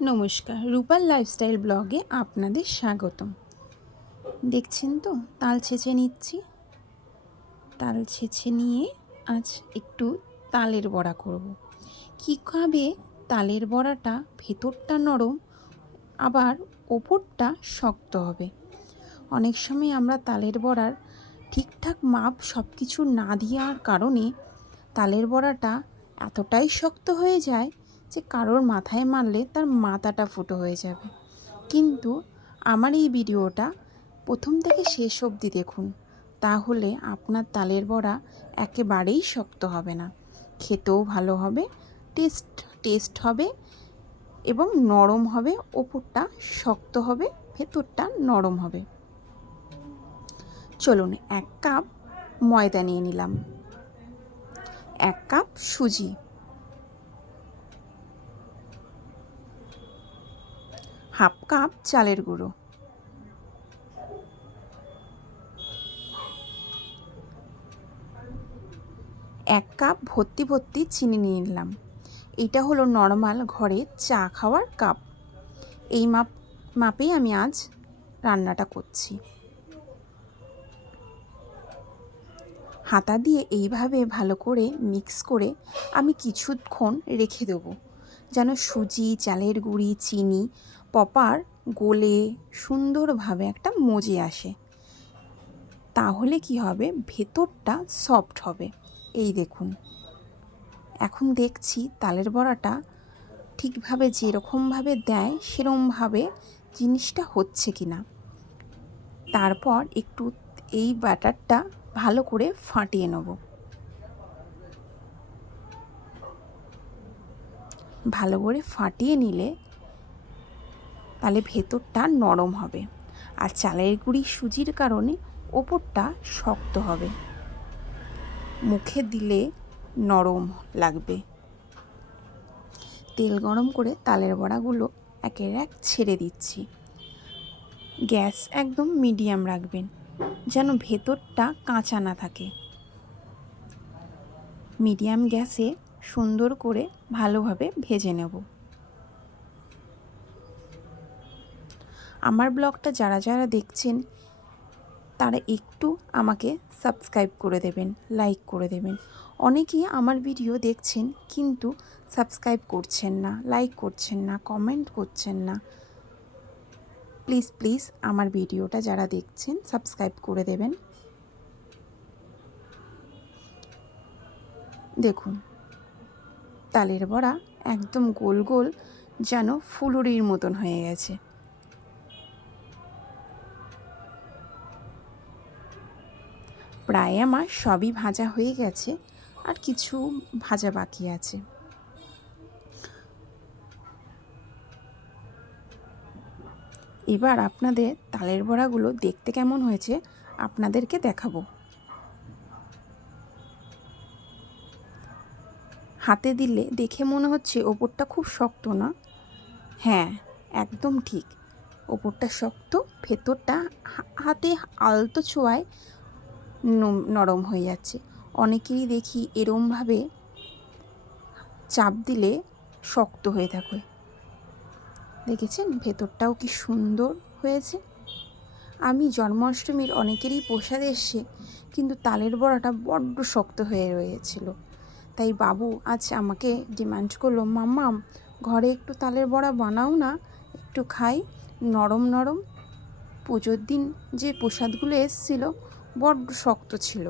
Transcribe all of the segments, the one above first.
নমস্কার, রূপার লাইফস্টাইল ব্লগে আপনাদের স্বাগতম। দেখছেন তো তাল ছেঁচে নিচ্ছি। তাল ছেঁচে নিয়ে আজ একটু তালের বড়া করব। কীভাবে তালের বড়াটা ভেতরটা নরম আবার ওপরটা শক্ত হবে। অনেক সময় আমরা তালের বড়ার ঠিকঠাক মাপ সব কিছু না দেওয়ার কারণে তালের বড়াটা এতটাই শক্ত হয়ে যায় যে কারোর মাথায় মারলে তার মাথাটা ফুটো হয়ে যাবে। কিন্তু আমার এই ভিডিওটা প্রথম থেকে শেষ অবধি দেখুন, তাহলে আপনার তালের বড়া একেবারেই শক্ত হবে না, খেতেও ভালো হবে, টেস্ট হবে এবং নরম হবে। ওপরটা শক্ত হবে, ভেতরটা নরম হবে। চলুন, 1 কাপ ময়দা নিয়ে নিলাম, 1 কাপ সুজি, হাফ কাপ চালের গুঁড়ো, 1 কাপ ভর্তি চিনি নিয়ে নিলাম। এইটা হলো নর্মাল ঘরে চা খাওয়ার কাপ। এই মাপেই আমি আজ রান্নাটা করছি। হাতা দিয়ে এইভাবে ভালো করে মিক্স করে আমি কিছুক্ষণ রেখে দেবো, যেন সুজি, চালের গুঁড়ি, চিনি প্রপার গলে সুন্দরভাবে একটা মজে আসে। তাহলে কি হবে, ভেতরটা সফট হবে। এই দেখুন, এখন দেখছি তালের বড়াটা ঠিকভাবে যেরকমভাবে দেয় সেরকমভাবে জিনিসটা হচ্ছে কি না। তারপর একটু এই ব্যাটারটা ভালো করে ফাটিয়ে নেব। ভালো করে ফাটিয়ে নিলে তাহলে ভেতরটা নরম হবে, আর চালের গুঁড়ি সুজির কারণে ওপরটা শক্ত হবে, মুখে দিলে নরম লাগবে। তেল গরম করে তালের বড়াগুলো একের এক ছেড়ে দিচ্ছি। গ্যাস একদম মিডিয়াম রাখবেন, যেন ভেতরটা কাঁচা না থাকে। মিডিয়াম গ্যাসে সুন্দর করে ভালোভাবে ভেজে নেব। আমার ব্লগটা যারা যারা দেখছেন তারা একটু আমাকে সাবস্ক্রাইব করে দেবেন, লাইক করে দেবেন। অনেকেই আমার ভিডিও দেখছেন কিন্তু সাবস্ক্রাইব করছেন না, লাইক করছেন না, কমেন্ট করছেন না। প্লিজ আমার ভিডিওটা যারা দেখছেন সাবস্ক্রাইব করে দেবেন। দেখুন, তালের বড়া একদম গোল গোল যেন ফুলুরির মতন হয়ে গেছে। প্রায় আমার সবই ভাজা হয়ে গেছে, আর কিছু ভাজা বাকি আছে। এবার আপনাদের তালের বড়াগুলো দেখতে কেমন হয়েছে আপনাদেরকে দেখাবো। হাতে দিলে দেখে মনে হচ্ছে ওপরটা খুব শক্ত না? হ্যাঁ, একদম ঠিক। ওপরটা শক্ত, ভেতরটা হাতে আলতো ছোঁয়ায় নরম হয়ে যাচ্ছে। অনেকেরই দেখি এরমভাবে চাপ দিলে শক্ত হয়ে থাকে। দেখেছেন ভেতরটাও কি সুন্দর হয়েছে। আমি জন্মাষ্টমীর অনেকেরই প্রসাদ এসছে, কিন্তু তালের বড়াটা বড্ড শক্ত হয়ে রয়েছিল। তাই বাবু আজ আমাকে ডিমান্ড করলো, মাম্মাম ঘরে একটু তালের বড়া বানাও না, একটু খাই, নরম নরম। পুজোর দিন যে প্রসাদগুলো এসেছিলো বড্ড শক্ত ছিল।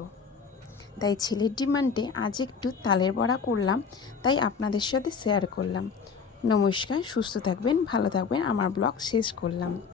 তাই ছেলের ডিমান্ডে আজ একটু তালের বড়া করলাম, তাই আপনাদের সাথে শেয়ার করলাম। নমস্কার, সুস্থ থাকবেন, ভালো থাকবেন। আমার ব্লগ শেষ করলাম।